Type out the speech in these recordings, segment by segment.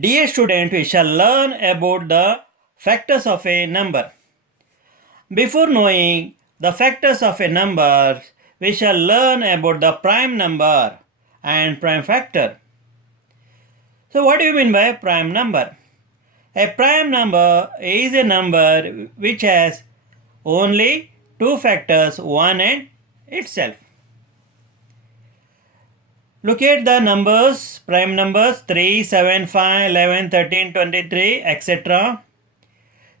Dear student, we shall learn about the factors of a number. Before knowing the factors of a number, we shall learn about the prime number and prime factor. So what do you mean by a prime number? A prime number is a number which has only two factors, 1 and itself. Look at the numbers, prime numbers 3, 7, 5, 11, 13, 23, etc.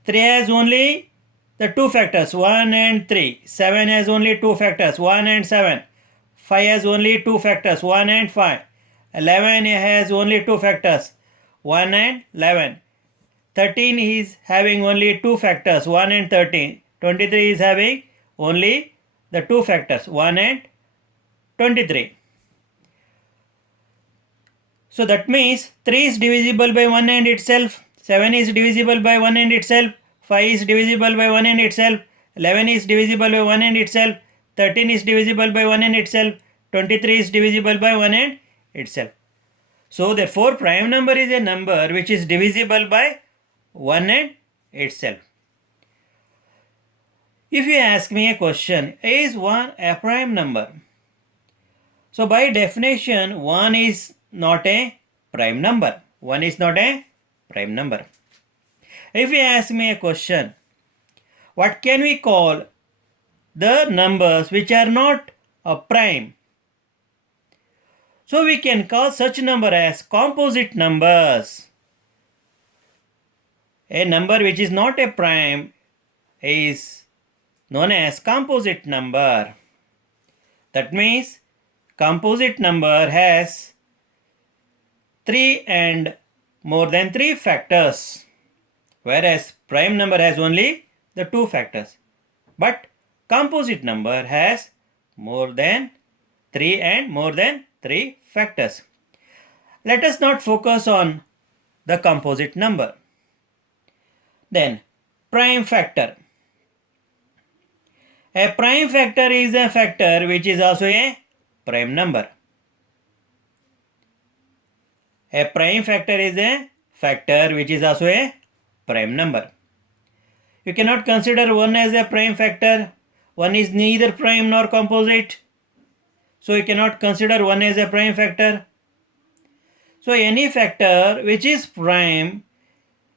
3 has only the two factors 1 and 3. 7 has only two factors 1 and 7. 5 has only two factors 1 and 5. 11 has only two factors 1 and 11. 13 is having only two factors 1 and 13. 23 is having only the two factors 1 and 23. So that means 3 is divisible by 1 and itself, 7 is divisible by 1 and itself, 5 is divisible by 1 and itself, 11 is divisible by 1 and itself, 13 is divisible by 1 and itself, 23 is divisible by 1 and itself. So therefore prime number is a number which is divisible by 1 and itself. If you ask me a question, is 1 a prime number? So by definition 1 is not a prime number. 1 is not a prime number. If you ask me a question, what can we call the numbers which are not a prime? So we can call such number as composite numbers. A number which is not a prime is known as composite number. That means composite number has 3 and more than 3 factors, whereas prime number has only the 2 factors. But composite number has more than 3 and more than 3 factors. Let us not focus on the composite number. Then prime factor. A prime factor is a factor which is also a prime number. A prime factor is a factor which is also a prime number. You cannot consider 1 as a prime factor. 1 is neither prime nor composite. So you cannot consider 1 as a prime factor. So any factor which is prime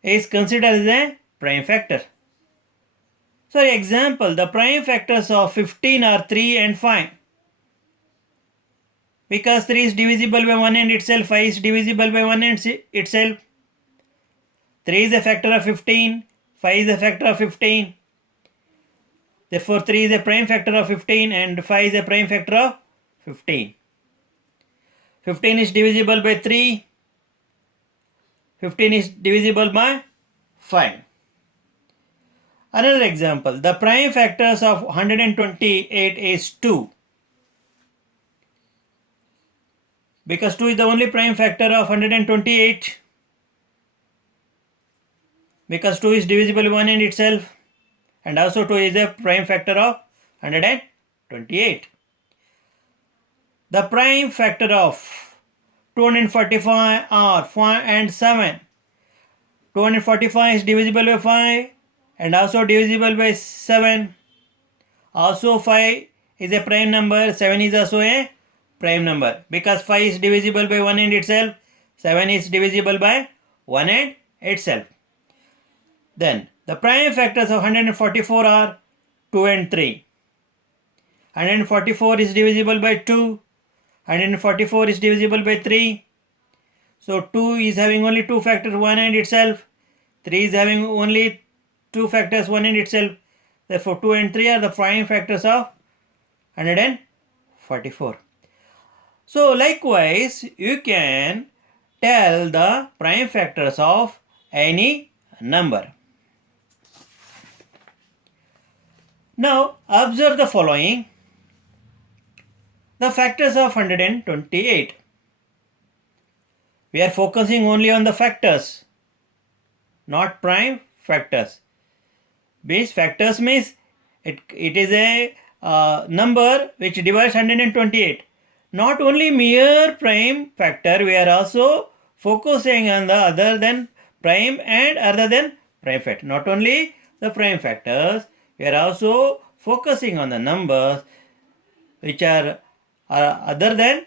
is considered as a prime factor. So example, the prime factors of 15 are 3 and 5. Because 3 is divisible by 1 and itself, 5 is divisible by 1 and itself. 3 is a factor of 15, 5 is a factor of 15. Therefore 3 is a prime factor of 15 and 5 is a prime factor of 15. 15 is divisible by 3. 15 is divisible by 5. Another example, the prime factors of 128 is 2. Because 2 is the only prime factor of 128. Because 2 is divisible by 1 and itself. And also 2 is a prime factor of 128. The prime factor of 245 are 5 and 7. 245 is divisible by 5 and also divisible by 7. Also 5 is a prime number, 7 is also a prime number. Because 5 is divisible by 1 and itself, 7 is divisible by 1 and itself. Then the prime factors of 144 are 2 and 3. 144 is divisible by 2. 144 is divisible by 3. So 2 is having only two factors 1 and itself. 3 is having only two factors 1 and itself. Therefore 2 and 3 are the prime factors of 144. So likewise you can tell the prime factors of any number. Now observe the following. The factors of 128. We are focusing only on the factors, not prime factors. These factors means it is a number which divides 128. Not only mere prime factor, we are also focusing on the other than prime and other than prime factor. Not only the prime factors, we are also focusing on the numbers which are other than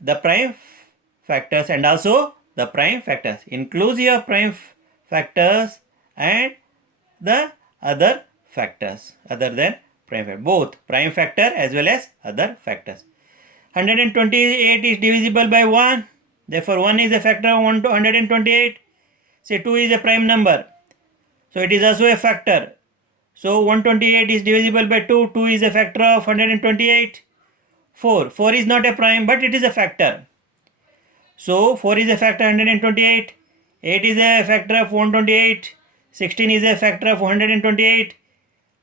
the prime factors and also the prime factors, inclusive of prime factors and the other factors other than prime factor, both prime factor as well as other factors. 128 is divisible by 1, therefore 1 is a factor of 128. Say 2 is a prime number, so it is also a factor. So 128 is divisible by 2, 2 is a factor of 128. 4 is not a prime but it is a factor. So 4 is a factor of 128, 8 is a factor of 128, 16 is a factor of 128,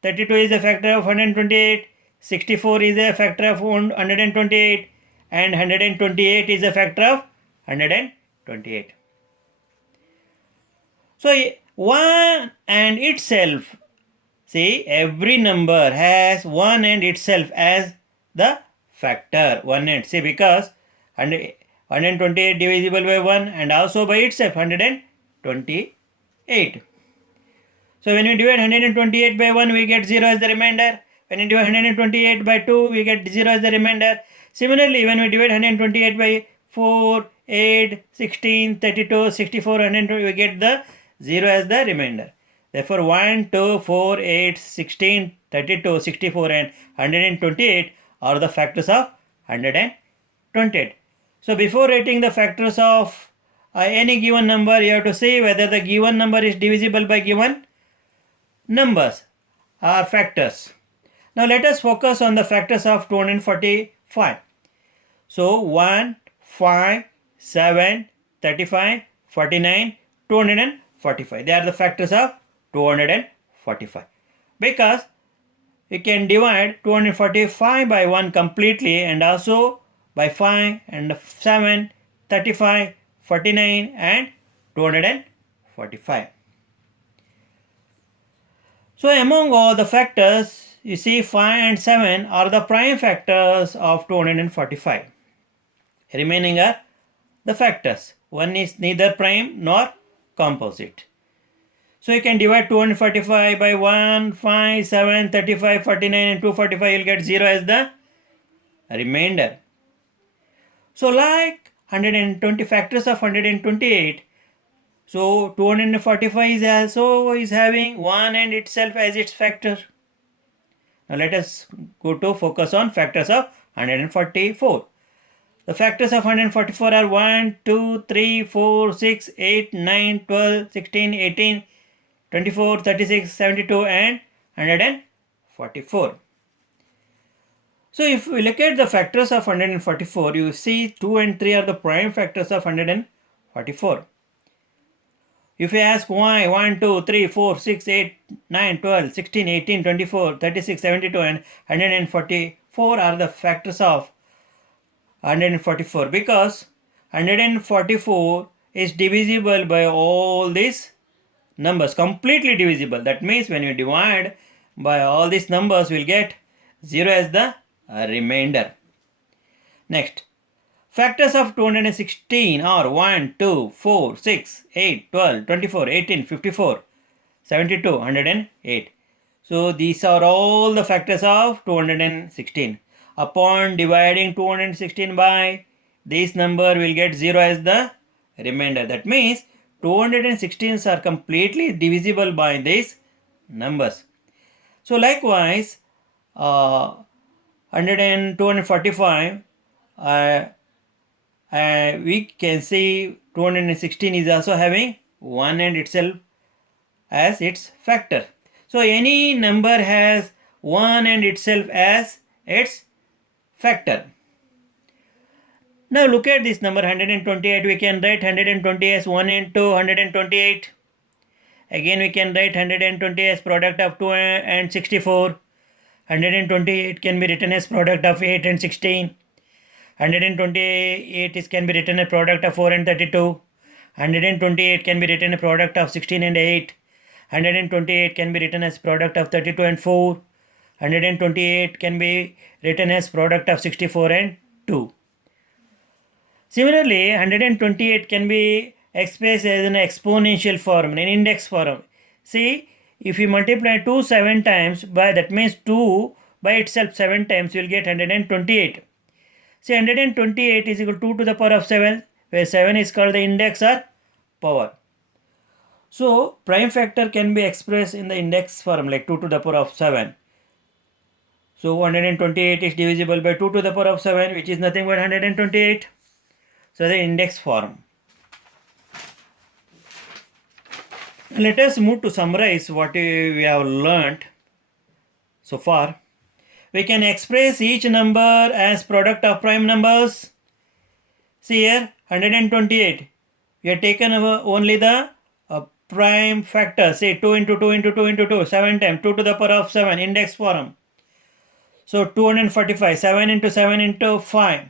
32 is a factor of 128, 64 is a factor of 128, and 128 is a factor of 128. So 1 and itself, see, every number has 1 and itself as the factor 1 and, see, because 128 divisible by 1 and also by itself 128. So when we divide 128 by 1, we get 0 as the remainder. When we divide 128 by 2, we get 0 as the remainder. Similarly, when we divide 128 by 4, 8, 16, 32, 64, 120, we get the 0 as the remainder. Therefore, 1, 2, 4, 8, 16, 32, 64 and 128 are the factors of 128. So before writing the factors of any given number, you have to see whether the given number is divisible by given numbers or factors. Now let us focus on the factors of 245. So 1, 5, 7, 35, 49, 245. They are the factors of 245. Because we can divide 245 by 1 completely and also by 5 and 7, 35, 49 and 245. So among all the factors, you see 5 and 7 are the prime factors of 245. Remaining are the factors. One is neither prime nor composite. So you can divide 245 by 1, 5, 7, 35, 49 and 245. You will get 0 as the remainder. So like 120 factors of 128, so 245 is also having 1 and itself as its factor. Now let us go to focus on factors of 144. The factors of 144 are 1, 2, 3, 4, 6, 8, 9, 12, 16, 18, 24, 36, 72 and 144. So if we look at the factors of 144, you see 2 and 3 are the prime factors of 144. If you ask why 1, 2, 3, 4, 6, 8, 9, 12, 16, 18, 24, 36, 72 and 144 are the factors of 144, because 144 is divisible by all these numbers, completely divisible. That means when you divide by all these numbers, we will get 0 as the remainder. Next, factors of 216 are 1, 2, 4, 6, 8, 12, 24, 18, 54, 72, 108. So these are all the factors of 216. Upon dividing 216 by this number, we will get 0 as the remainder. That means 216s are completely divisible by these numbers. So likewise, 245, we can see 216 is also having 1 and itself as its factor. So any number has 1 and itself as its factor. Now look at this number 128. We can write 120 as 1 into 128. Again we can write 120 as product of 2 and 64. 128 can be written as product of 8 and 16. 128 can be written as product of 4 and 32. 128 can be written as product of 16 and 8. 128 can be written as product of 32 and 4. 128 can be written as product of 64 and 2. Similarly, 128 can be expressed as an exponential form, an index form. See, if you multiply 2 7 times by, that means 2 by itself 7 times, you will get 128. See, 128 is equal to 2 to the power of 7, where 7 is called the index or power. So, prime factor can be expressed in the index form like 2 to the power of 7. So, 128 is divisible by 2 to the power of 7, which is nothing but 128. So, the index form. Let us move to summarize what we have learnt so far. We can express each number as product of prime numbers. See here, 128. We have taken only the prime factor. Say 2 into 2 into 2 into 2, 7 times, 2 to the power of 7, index form. So 245, 7 into 7 into 5.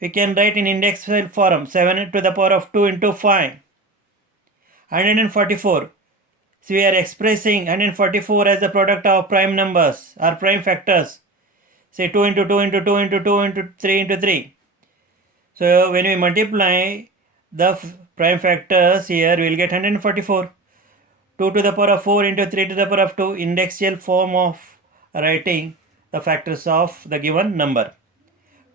We can write in index form, 7 to the power of 2 into 5. 144. So we are expressing 144 as the product of prime numbers or prime factors. Say 2 into 2 into 2 into 2 into 3 into 3. So when we multiply the prime factors here, we will get 144. 2 to the power of 4 into 3 to the power of 2, indexial form of writing the factors of the given number.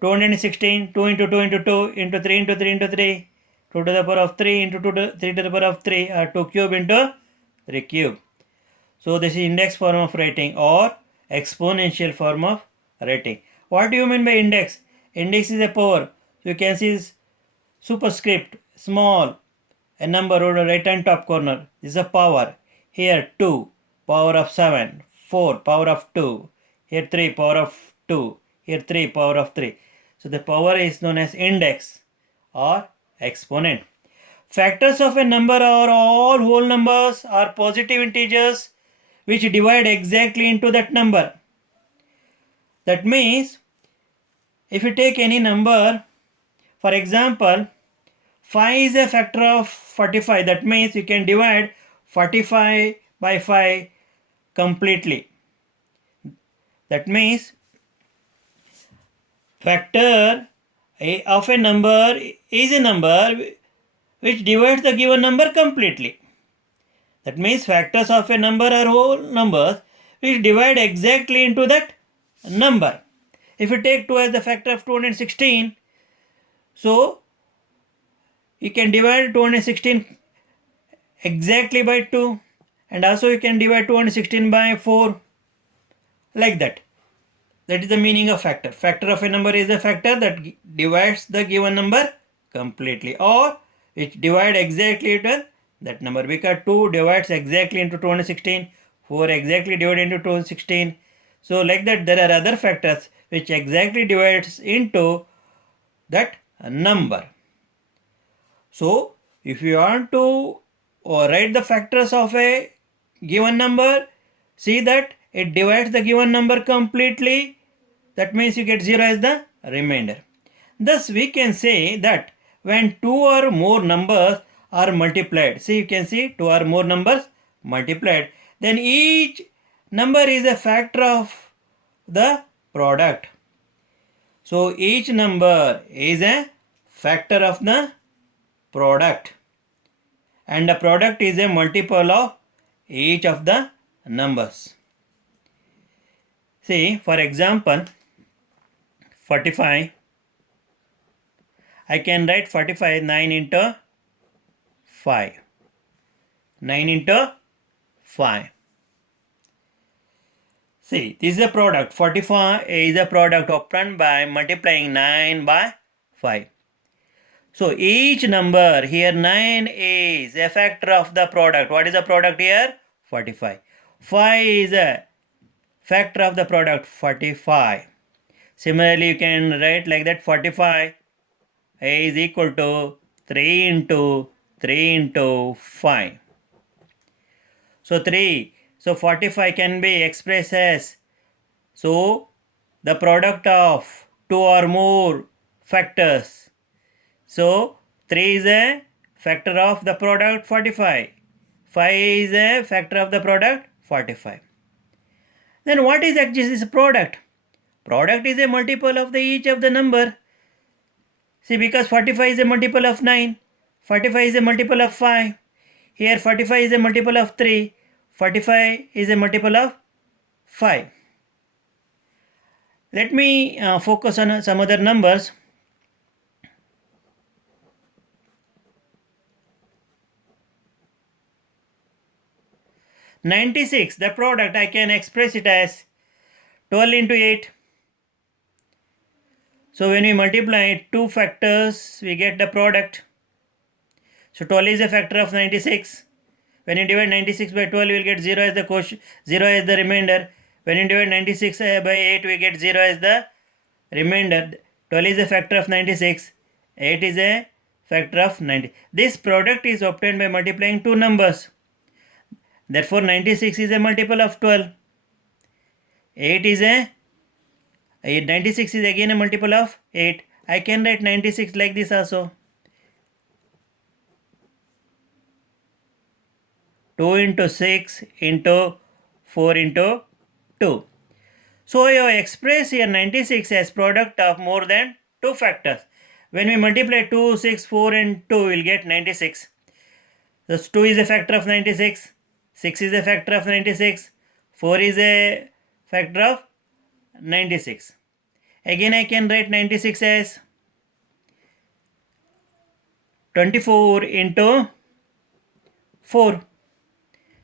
216, 2 into 2 into 2 into 3 into 3 into 3, 2 to the power of 3 into 2 to 3 to the power of 3, or 2 cube into 3 cube. So this is index form of writing or exponential form of writing. What do you mean by index? Index is a power. So you can see superscript, small, a number on the right hand top corner. This is a power. Here 2, power of 7, 4, power of 2, here 3, power of 2, here 3, power of 3. So the power is known as index or exponent. Factors of a number are all whole numbers or positive integers which divide exactly into that number. That means if you take any number, for example, 5 is a factor of 45. That means you can divide 45 by 5 completely. That means factor of a number is a number which divides the given number completely. That means factors of a number are whole numbers which divide exactly into that number. If you take 2 as the factor of 216, so you can divide 216 exactly by 2, and also you can divide 216 by 4, like that. That is the meaning of factor. Factor of a number is a factor that divides the given number completely, or which divide exactly into that number, because 2 divides exactly into 216, 4 exactly divided into 216. So like that, there are other factors which exactly divides into that number. So if you want to write the factors of a given number, see that it divides the given number completely. That means you get 0 as the remainder. Thus we can say that when 2 or more numbers are multiplied, see, you can see 2 or more numbers multiplied, then each number is a factor of the product. So each number is a factor of the product, and the product is a multiple of each of the numbers. See, for example, 45, I can write 45 9 into 5. 9 into 5. See, this is a product. 45 is a product obtained by multiplying 9 by 5. So each number here, 9 is a factor of the product. What is the product here? 45. 5 is a factor of the product, 45. Similarly, you can write like that, 45 is equal to 3 into 3 into 5. So 3. So 45 can be expressed as, so the product of 2 or more factors. So 3 is a factor of the product 45. 5 is a factor of the product 45. Then what is actually this product? Product is a multiple of the each of the number. See, because 45 is a multiple of 9, 45 is a multiple of 5, here 45 is a multiple of 3, 45 is a multiple of 5. Let me focus on some other numbers. "96, the product, I can express it as 12 into 8. So when we multiply two factors, we get the product. So 12 is a factor of 96. When you divide 96 by 12, you will get 0 as the quotient, 0 as the remainder. When you divide 96 by 8, we get 0 as the remainder. 12 is a factor of 96. 8 is a factor of 90. This product is obtained by multiplying two numbers. Therefore, 96 is a multiple of 12. 8 is a 96 is again a multiple of 8. I can write 96 like this also. 2 into 6 into 4 into 2. So you express here 96 as product of more than two factors. When we multiply 2, 6, 4 and 2, we will get 96. Thus 2 is a factor of 96, 6 is a factor of 96, 4 is a factor of 96. Again I can write 96 as 24 into 4.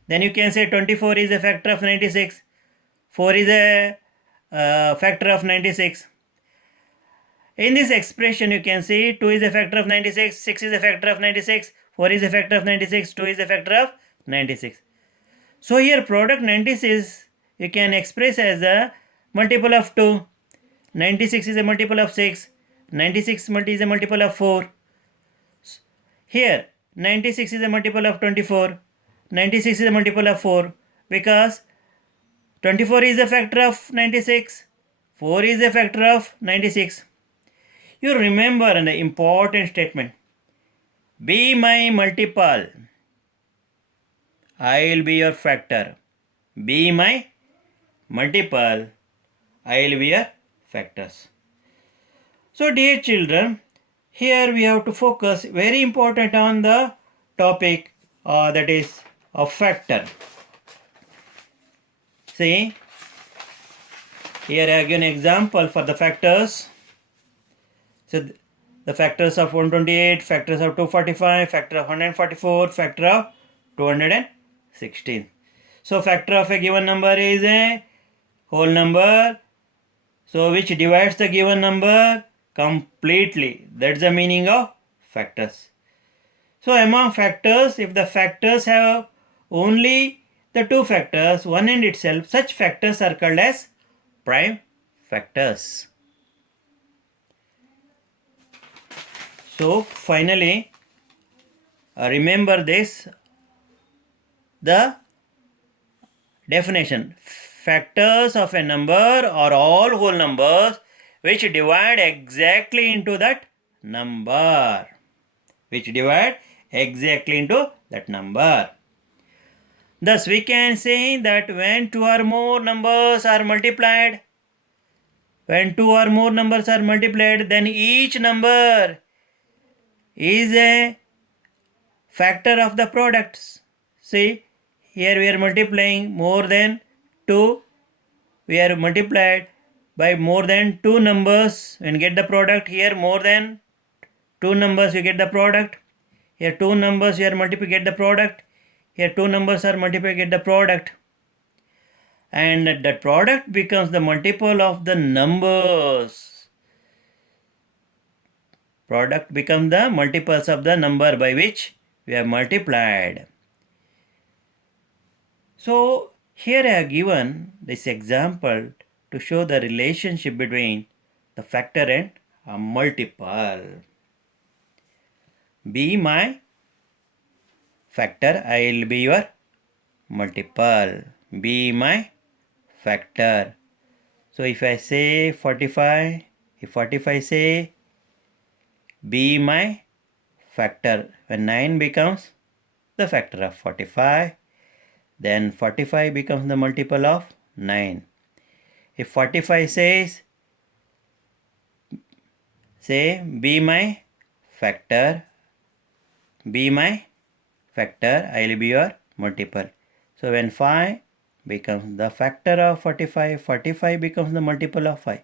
Then you can say 24 is a factor of 96, 4 is a factor of 96. In this expression you can see 2 is a factor of 96, 6 is a factor of 96, 4 is a factor of 96, 2 is a factor of 96. So here product 96 you can express as a multiple of 2, 96 is a multiple of 6, 96 is a multiple of 4. Here 96 is a multiple of 24, 96 is a multiple of 4 because 24 is a factor of 96, 4 is a factor of 96. You remember an important statement. Be my multiple, I will be your factor. Be my multiple, I will be your factors. So dear children, here we have to focus very important on the topic that is a factor. See, here I give an example for the factors. So the factors of 128, factors of 245, factor of 144, factor of 216. So factor of a given number is a whole number, so which divides the given number completely. That's the meaning of factors. So among factors, if the factors have only the two factors, one and itself, such factors are called as prime factors. So finally, remember this, the definition. Factors of a number are all whole numbers which divide exactly into that number. Which divide exactly into that number. Thus we can say that when two or more numbers are multiplied, then each number is a factor of the products. See, here we are multiplying more than 2. We are multiplied by more than 2 numbers and get the product. Here more than 2 numbers you get the product. Here 2 numbers you are multiplied get the product. Here 2 numbers are multiplied get the product. And that product becomes the multiple of the numbers. Product becomes the multiples of the number by which we have multiplied. So here I have given this example to show the relationship between the factor and a multiple. Be my factor, I will be your multiple. Be my factor. So if I say 45, if 45 say be my factor, when 9 becomes the factor of 45, then 45 becomes the multiple of 9. If 45 says Say be my factor. Be my factor. I will be your multiple. So when 5 becomes the factor of 45, 45 becomes the multiple of 5.